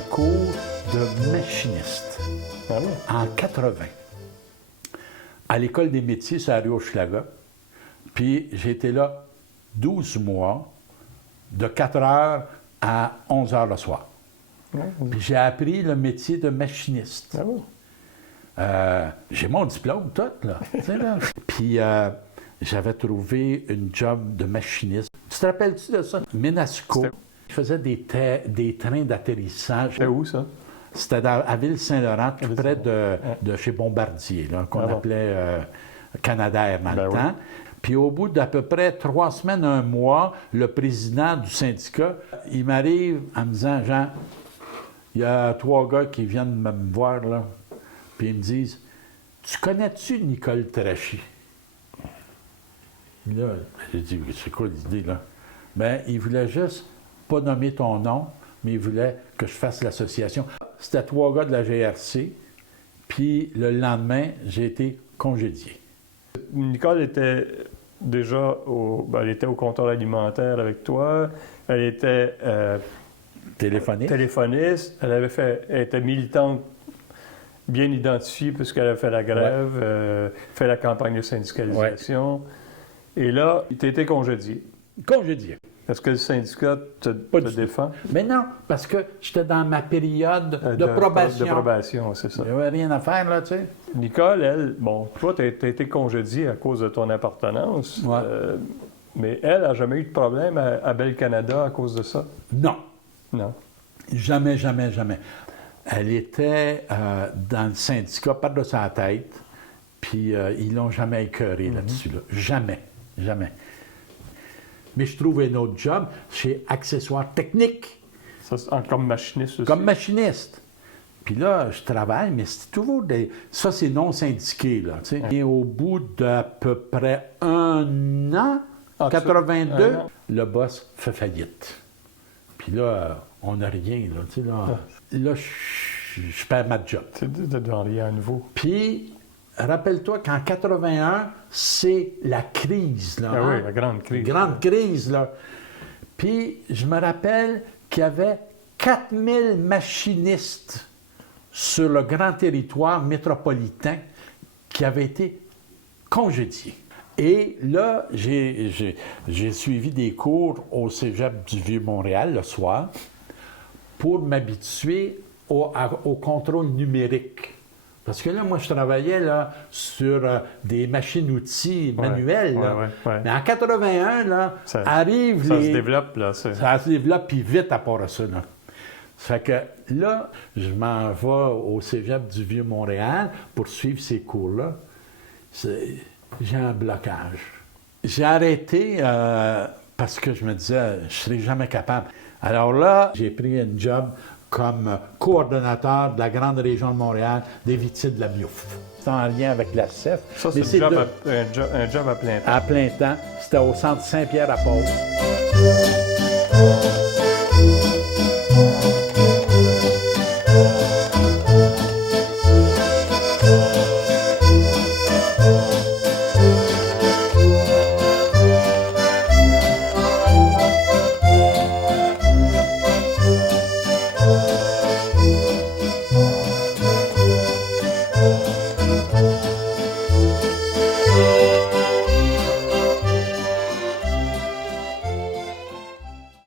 un cours de machiniste en 80 à l'École des métiers sur la rue Hochelaga. Puis j'ai été là 12 mois, de 4 heures à 11 heures le soir. Puis j'ai appris le métier de machiniste. J'ai mon diplôme, tout, là. là. Puis j'avais trouvé une job de machiniste. Tu te rappelles-tu de ça? Ménasco. Je faisais des trains d'atterrissage. C'était où, ça? C'était à Ville-Saint-Laurent, tout près de chez Bombardier, qu'on appelait Canada Air dans le temps. Puis au bout d'à peu près 3 semaines, 1 mois, le président du syndicat, il m'arrive en me disant, Jean, il y a 3 gars qui viennent me voir, là, puis ils me disent, tu connais-tu Nicole Trachy? Là, j'ai dit, c'est quoi l'idée, là? Bien, il voulait juste pas nommer ton nom, mais il voulait que je fasse l'association. C'était 3 gars de la GRC, puis le lendemain, j'ai été congédié. Nicole était déjà elle était au comptoir alimentaire avec toi, elle était téléphoniste, elle était militante bien identifiée puisqu'elle a fait la grève, fait la campagne de syndicalisation. Et là, tu as été congédié. Congédié. Est-ce que le syndicat te défend? Mais non, parce que j'étais dans ma période de probation. De probation, c'est ça. Il n'y avait rien à faire, là, tu sais. Nicole, elle, toi, tu as été congédié à cause de ton appartenance, mais elle n'a jamais eu de problème à Bell Canada à cause de ça? Non. Non. Jamais, jamais, jamais. Elle était dans le syndicat, par de sa tête, puis ils l'ont jamais écœuré là-dessus, là. Jamais, jamais. Mais je trouve un autre job chez Accessoires Techniques. Ça, comme machiniste aussi? Comme machiniste. Puis là, je travaille, mais c'est toujours des... Ça, c'est non syndiqué, là, tu sais. Et au bout d'à peu près 1 an, 82, le boss fait faillite. Puis là, on n'a rien, là, tu sais, là. Là, je perds ma job. C'est de rien à nouveau. Puis... Rappelle-toi qu'en 81, c'est la crise, là. Oui, la grande crise. Grande crise, là. Puis, je me rappelle qu'il y avait 4000 machinistes sur le grand territoire métropolitain qui avaient été congédiés. Et là, j'ai suivi des cours au Cégep du Vieux-Montréal le soir pour m'habituer au contrôle numérique. Parce que là, moi, je travaillais là, sur des machines-outils manuelles. Mais en 81, là, ça se développe, là. Ça se développe, puis vite à part ça, là. Ça fait que là, je m'en vais au Cégep du Vieux-Montréal pour suivre ces cours-là. J'ai un blocage. J'ai arrêté parce que je me disais, je ne serai jamais capable. Alors là, j'ai pris un job comme coordonnateur de la grande région de Montréal des Vitiers de la Biouf. C'est en lien avec la CEF. Ça, c'est un job à plein temps. À plein temps. C'était au centre Saint-Pierre-à-Port.